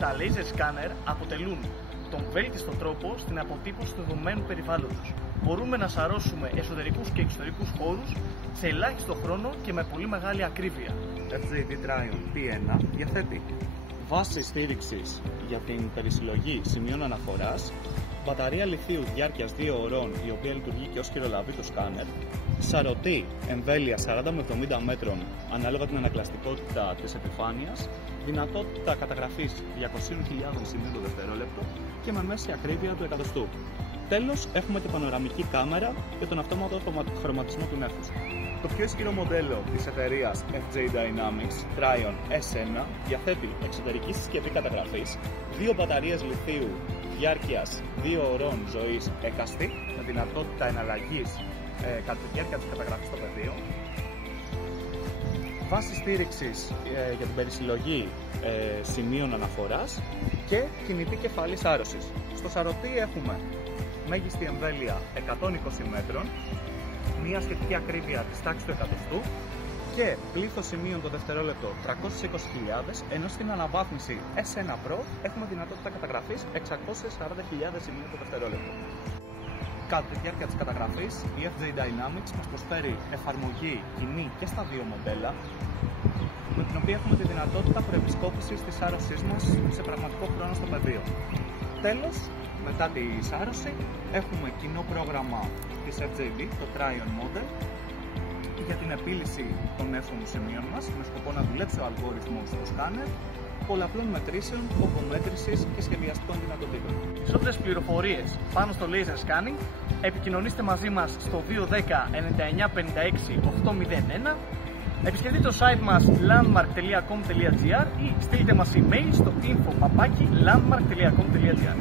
Τα laser scanner αποτελούν τον βέλτιστο τρόπο στην αποτύπωση του δεδομένου περιβάλλοντος. Μπορούμε να σαρώσουμε εσωτερικούς και εξωτερικούς χώρους σε ελάχιστο χρόνο και με πολύ μεγάλη ακρίβεια. FJD Trion T1 διαθέτει βάση στήριξης για την περισυλλογή σημείων αναφοράς, μπαταρία λιθίου διάρκειας 2 ωρών, η οποία λειτουργεί και ως χειρολαβή του σκάνερ, σαρωτή εμβέλεια 40 με 70 μέτρων ανάλογα την ανακλαστικότητα της επιφάνειας, δυνατότητα καταγραφής 200.000 σημείων το δευτερόλεπτο και με μέση ακρίβεια του εκατοστού. Τέλος, έχουμε την πανοραμική κάμερα και τον αυτόματο χρωματισμό του νέφους. Το πιο ισχυρό μοντέλο της εταιρείας FJ Dynamics Trion S1 διαθέτει εξωτερική συσκευή καταγραφής, 2 μπαταρίες λιθίου διάρκειας 2 ωρών ζωής έκαστη, με δυνατότητα εναλλαγής κατά τη διάρκεια της καταγραφής στο πεδίο, βάση στήριξης για την περισυλλογή σημείων αναφοράς και κινητή κεφαλή σάρωσης. Στο σαρωτή έχουμε μέγιστη εμβέλεια 120 μέτρων, μία σχετική ακρίβεια της τάξης του εκατοστού και πλήθος σημείων το δευτερόλεπτο 320.000, ενώ στην αναβάθμιση S1 Pro έχουμε δυνατότητα καταγραφής 640.000 σημείων το δευτερόλεπτο. Κατά τη διάρκεια της καταγραφής, η FJ Dynamics μας προσφέρει εφαρμογή κοινή και στα δύο μοντέλα, με την οποία έχουμε τη δυνατότητα προεπισκόπησης της σάρωσής μας σε πραγματικό χρόνο στο πεδίο. Τέλος, μετά τη σάρωση, έχουμε κοινό πρόγραμμα της FJD, το Trion Model, για την επίλυση των εύσχομων σημείων μας, με σκοπό να δουλέψει ο αλγόριθμος στο σκάνερ, πολλαπλών μετρήσεων, τοπομέτρησης και σχεδιαστικών δυνατοτήτων. Περισσότερες πληροφορίες πάνω στο laser scanning επικοινωνήστε μαζί μας στο 210 99 56 801, επισκεφτείτε το site μας landmark.com.gr ή στείλτε μας email στο info@landmark.com.gr.